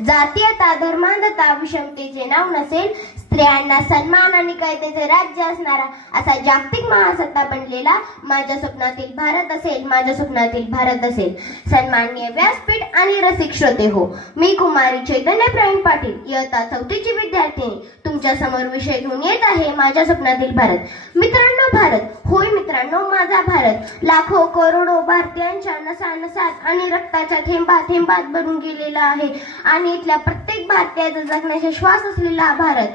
जातीयता, धर्मांधता, विषमतेचे नाव नसेल, स्त्रियांना सन्मान आणि कायद्याचे राज्य असणारा असा जागतिक महासत्ता बनलेला माझ्या स्वप्नातील भारत असेल, माझ्या स्वप्नातील भारत असेल. सन्माननीय व्यासपीठ आणि रसिक श्रोते हो, मी कुमारी चैतन्य प्रवीण पाटील, इयत्ता 4ची विद्यार्थिनी, तुमच्या समोर विषय घेऊन येत आहे माझ्या स्वप्नातील भारत. मित्रांनो, भारत होय मित्रांनो, माझा भारत लाखो करोडो भारतीयांच्या नसानसात आणि रक्ताच्या थेंबात भरून गेलेला आहे आणि इथल्या प्रत्येक भारतीयाचा जगण्याचा श्वास असलेला हा भारत.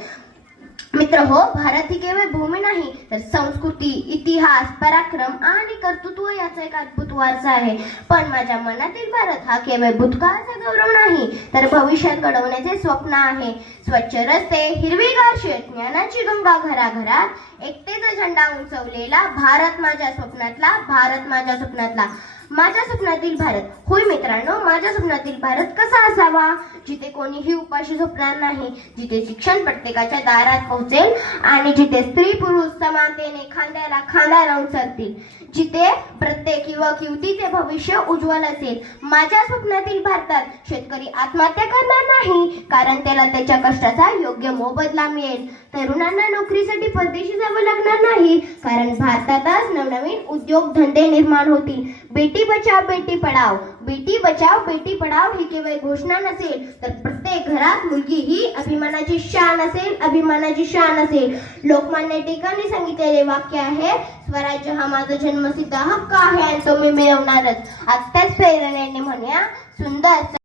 मित्र हो, भारत ही केवळ भूमी नाही तर संस्कृती, इतिहास, पराक्रम आणि कर्तृत्व याचा एक अद्भुत वारसा आहे. पण माझ्या मनातील भारत हा केवळ भूतकाळाचा गौरव नाही तर भविष्यात घडवण्याचे स्वप्न आहे. स्वच्छ रस्ते, हिरवीगार शेत, ज्ञानाची गंगा घराघरात, एकतेचा झेंडा उंचवलेला भारत माझ्या स्वप्नातला, भारत माझ्या स्वप्नातला, माझ्या स्वप्नातील भारत. होय मित्रांनो, माझ्या स्वप्नातील भारत कसा असावा? जिथे कोणीही उपाशी झोपणार नाही, जिथे शिक्षण प्रत्येकाच्या दारात पोहोचेल आणि जिथे स्त्री पुरुष समानतेने खांद्याला खांदा लावून चालतील, जिथे प्रत्येक युवक युवतीचे भविष्य उज्ज्वल असेल. माझ्या स्वप्नातील भारतात शेतकरी आत्महत्या करणार नाही कारण त्याला त्याच्या कष्टाचा योग्य मोबदला मिळेल. तरुणांना नोकरीसाठी परदेशी जावं लागणार नाही कारण भारतातच नवनवीन उद्योगधंदे निर्माण होतील. बेटी बचाव बेटी पढाव, बेटी बचाव बेटी पढाव ही केवळ घोषणा नसेल तर प्रत्येक घरात मुलगी ही अभिमानाची शान असेल, अभिमानाची शान असेल. लोकमान्य टिळकांनी सांगितलेले वाक्य आहे, स्वराज्य हा माझा जन्मसिद्ध हक्क आहे आणि तो मी मिळवणारच. आज त्याच प्रेरणेने म्हणूया सुंदर